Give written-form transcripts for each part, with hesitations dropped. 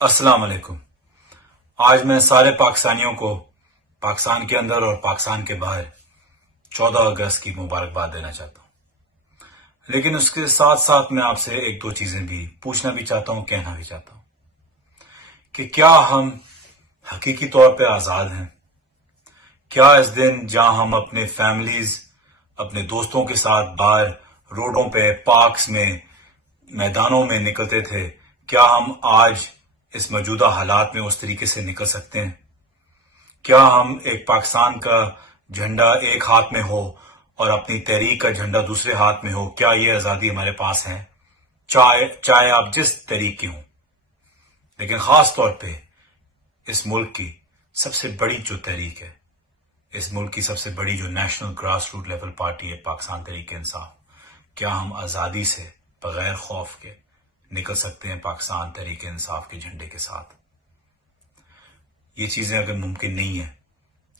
अस्सलाम वालेकुम। आज मैं सारे पाकिस्तानियों को पाकिस्तान के अंदर और पाकिस्तान के बाहर 14 अगस्त की मुबारकबाद देना चाहता हूँ। लेकिन उसके साथ साथ मैं आपसे एक दो चीजें भी पूछना भी चाहता हूँ, कहना भी चाहता हूँ कि क्या हम हकीकी तौर पे आज़ाद हैं? क्या इस दिन जहां हम अपने फैमिलीज, अपने दोस्तों के साथ बाहर रोडों पे, पार्क्स में, मैदानों में निकलते थे, क्या हम आज इस मौजूदा हालात में उस तरीके से निकल सकते हैं? क्या हम एक पाकिस्तान का झंडा एक हाथ में हो और अपनी तहरीक का झंडा दूसरे हाथ में हो, क्या ये आज़ादी हमारे पास है? चाहे आप जिस तहरीक के हों, लेकिन ख़ास तौर पे इस मुल्क की सबसे बड़ी जो तहरीक है, इस मुल्क की सबसे बड़ी जो national grass root level party है, पाकिस्तान तहरीक इंसाफ, क्या हम आज़ादी से बगैर खौफ के निकल सकते हैं पाकिस्तान तहरीक इंसाफ के झंडे के साथ? ये चीज़ें अगर मुमकिन नहीं है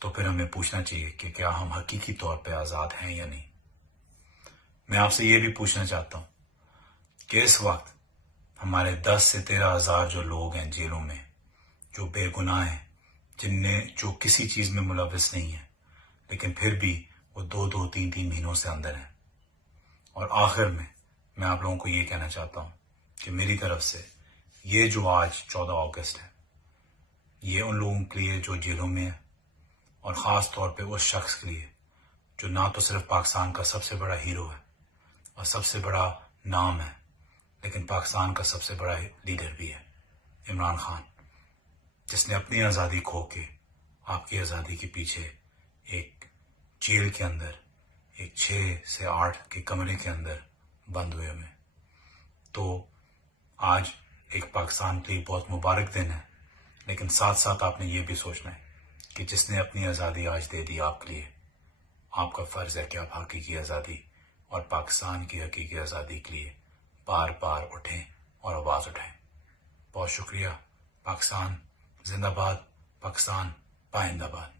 तो फिर हमें पूछना चाहिए कि क्या हम हकीकी तौर पे आज़ाद हैं या नहीं। मैं आपसे ये भी पूछना चाहता हूँ कि इस वक्त हमारे 10 से 13 हज़ार जो लोग हैं जेलों में, जो बेगुनाह हैं, जो किसी चीज़ में मुलविस नहीं है, लेकिन फिर भी वो 2-2, 3-3 महीनों से अंदर हैं। और आखिर में मैं आप लोगों को ये कहना चाहता हूँ कि मेरी तरफ से ये जो आज 14 अगस्त है, ये उन लोगों के लिए जो जेलों में है, और ख़ास तौर पे उस शख्स के लिए जो ना तो सिर्फ पाकिस्तान का सबसे बड़ा हीरो है और सबसे बड़ा नाम है, लेकिन पाकिस्तान का सबसे बड़ा लीडर भी है, इमरान खान, जिसने अपनी आज़ादी खो के आपकी आज़ादी के पीछे एक जेल के अंदर, एक 6 से 8 के कमरे के अंदर बंद हुए हमें। तो आज एक पाकिस्तान के लिए बहुत मुबारक दिन है, लेकिन साथ साथ आपने ये भी सोचना है कि जिसने अपनी आज़ादी आज दे दी आपके लिए, आपका फ़र्ज़ है कि आप हकीकी आज़ादी और पाकिस्तान की हकीकी आज़ादी के लिए बार बार उठें और आवाज़ उठाएं। बहुत शुक्रिया। पाकिस्तान जिंदाबाद, पाकिस्तान पाइंदाबाद।